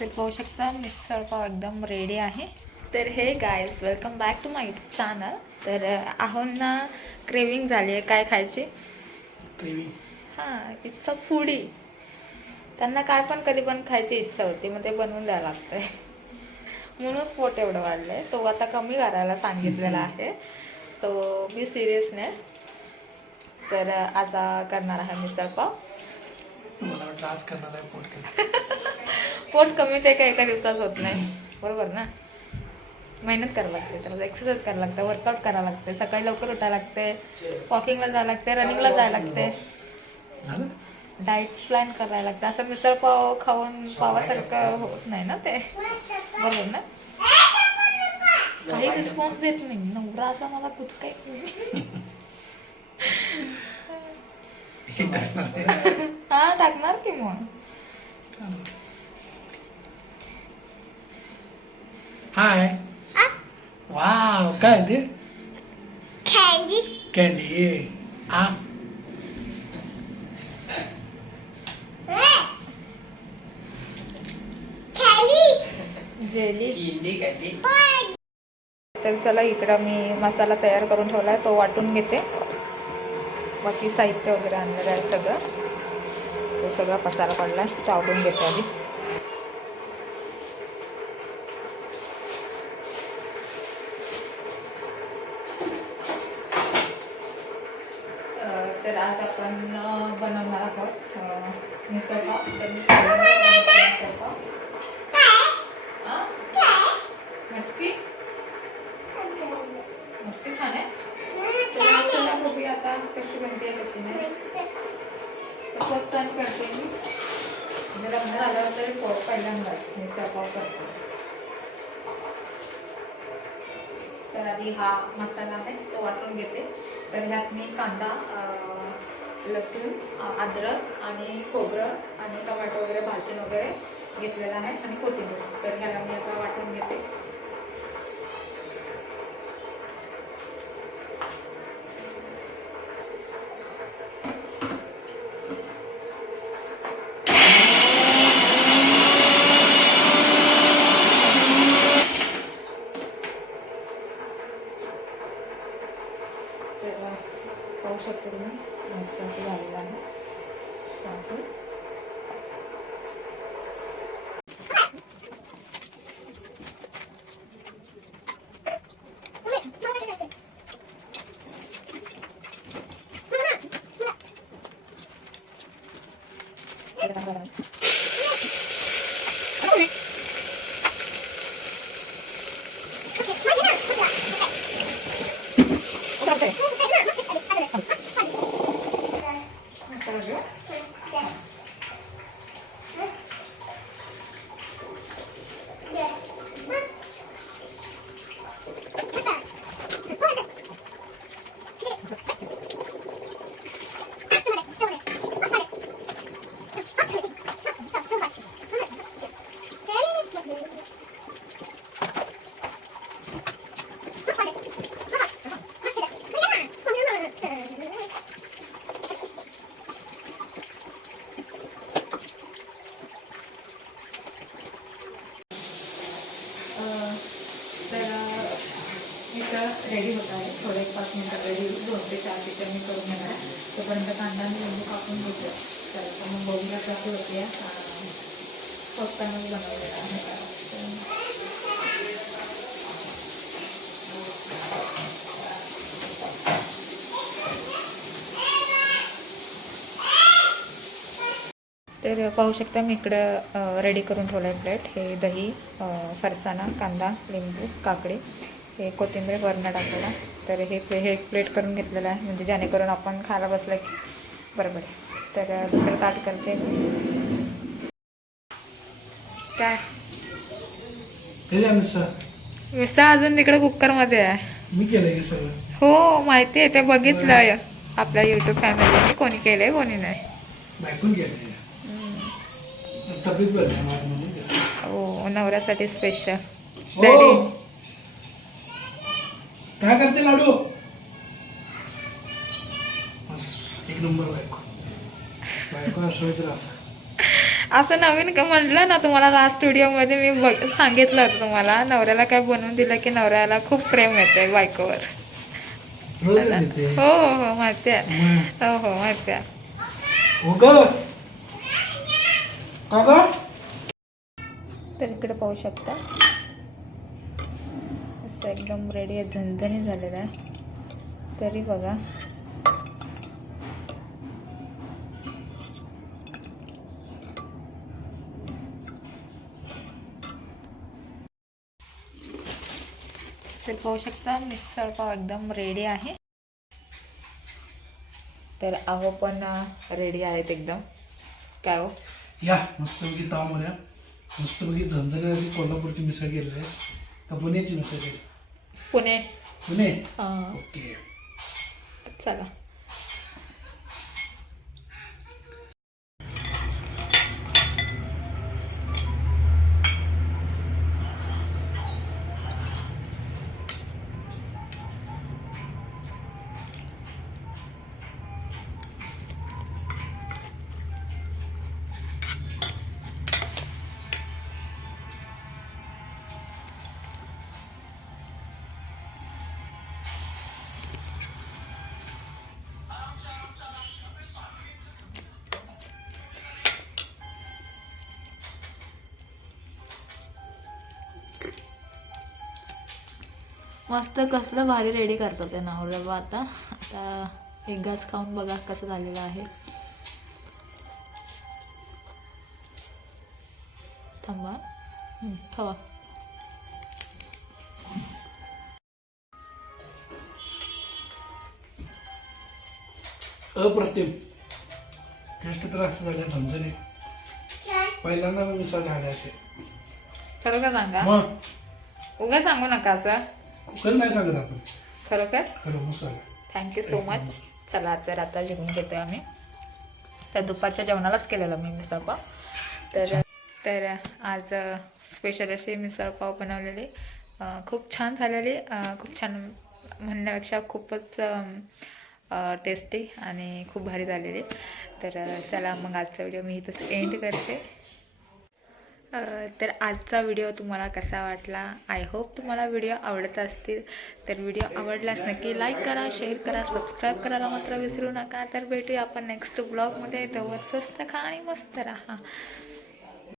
तर पाहू शकता मिसळ पाव एकदम रेडी आहे. तर hey guys welcome back to my YouTube channel तर आहोत ना क्रेविंग झाली आहे. काय खायची? क्रेविंग हां इट्स अ फूडी त्यांना काय पण कधी पण खायची इच्छा होती मग ते बनवून द्यावं लागतंय. म्हणूनच पोट एवढं वाढलं आहे तो आता कमी करायला सांगितलेला आहे. सो बी सिरियसनेस तर आज करणार आहे मिसळ पाव. मला वाटलं आज करणार आहे पोट कमी पोट कमी ते काय एका दिवसात होत नाही? बरोबर ना? मेहनत करावं लागते त्याला एक्सरसाइज करावं लागतं वर्कआउट करावं लागते सकाळी लवकर उठायला लागते वॉकिंगला जायला लागते रनिंगला जायला लागते. डाएट प्लॅन करायला लागतं. असं मिसळ पाव खाऊन पावासारखं होत नाही ना ते? बरोबर ना? काही रिस्पॉन्स देत नाही. नवरा असा मला आहे. हा टाकणार की मग? हाय वाव काय ते Candy. कॅन्डी आ. जेली तर चला इकडं मी मसाला तयार करून ठेवला आहे तो वाटून घेते. बाकी साहित्य वगैरे आणलेलं आहे सगळं. तो सगळा पसारा पडला आहे तो आवडून घेते आधी अं, तर आज आपण बनवणार आहोत तर नक्की नक्की छान आहे. चला चला बघूया आता कशी बनते कशी नाही फर्स्ट करते मी. तरी पहिल्यांदाच करते. तर आधी हा मसाला आहे तो वाटून घेते. तर ह्यात मी कांदा लसूण अद्रक आणि खोबरं आणि टमाटो वगैरे भाजून वगैरे घेतलेला आहे आणि कोथिंबीर. तर ह्याला मी आता वाटून घेते. तेव्हा पाहू शकते तुम्ही. मस्त असं झालेलं आहे. टाकून अं, इथं रेडी होत आहे. थोडे एक पाच मिनटात रेडी दोन ते चार पिठं मी करून घेणार आहे. तोपर्यंत कांदा मी लिंबू कापून घेतो. तर मग बघूया कसं होते स्वतःनंच बनवलेला आहे. तर पाहू शकता मी इकडं रेडी करून ठेवलं आहे प्लेट हे दही फरसाणा कांदा लिंबू काकडी. हे कोथिंबीर वरणं टाकलेला. तर हे प्ले हे एक प्लेट करून घेतलेलं आहे. म्हणजे जेणेकरून आपण खायला बसलं की बरोबर तर दुसरं ताट करते. काय? हे मिसळ? अजून तिकडे कुकरमध्ये आहे. मी केलं हे सगळं? हो माहिती आहे. ते बघितलं आपल्या यूट्यूब फॅमिलीने कोणी केलं आहे कोणी नाही. हे. हो नवऱ्यासाठी स्पेशल हो. डॅडी काय करते लाडू. एक नंबर बायको. बायको असं तर असं. असं नवीन का म्हटलं ना तुम्हाला लास्ट व्हिडिओमध्ये मी बघ सांगितलं होतं तुम्हाला नवऱ्याला काय बनवून दिलं की नवऱ्याला खूप प्रेम येते बायकोवर. हो हो हो माहिती आहे हो हो माहिती आहे हो तर इकडे पाहू शकता. असं एकदम रेडी आहे झणझणी झालेला आहे. तरी बघा. तर पाहू शकता मिसळ पाव एकदम रेडी आहे. तर आहो पण रेडी आहेत एकदम. काय हो? या मस्तपैकी ताव मऱ्या मस्तपैकी झणझणी अशी कोल्हापूरची मिसळ केलेली आहे. का पुण्याची केली पुणे. पुणे? अं, ओके. चला. मस्त कसलं भारी रेडी करतात ते नावलं बा आता. आता एक घास खाऊन बघा कसं झालेलं आहे. थांबा. हं, खावा. अप्रतिम. टेस्ट तर असं झालं झणझणी पहिल्यांदा मी मिसळ खायला असे खरोखर सांगा. मग? उगा सांगू नका असं. कुकर नाही सांगत आपण. खरोखर खरं मसाला थँक्यू सो मच चला तर आता जेवून घेतोय आम्ही. तर दुपारच्या जेवणालाच केलेलं मी मिसळपाव तर तर आज स्पेशल अशी मिसळपाव बनवलेली. खूप छान झालेली. खूप छान म्हणण्यापेक्षा खूपच टेस्टी आणि खूप भारी झालेली. तर चला मग आजचा व्हिडिओ मी इथंच एंड करते. तर आजचा व्हिडिओ तुम्हाला कसा वाटला? आय होप तुम्हाला व्हिडिओ आवडत असतील. तर व्हिडिओ आवडल्यास नक्की लाईक करा शेअर करा सबस्क्राईब करायला मात्र विसरू नका. तर भेटूया आपण नेक्स्ट ब्लॉगमध्ये तोवर स्वस्त खा आणि मस्त राहा.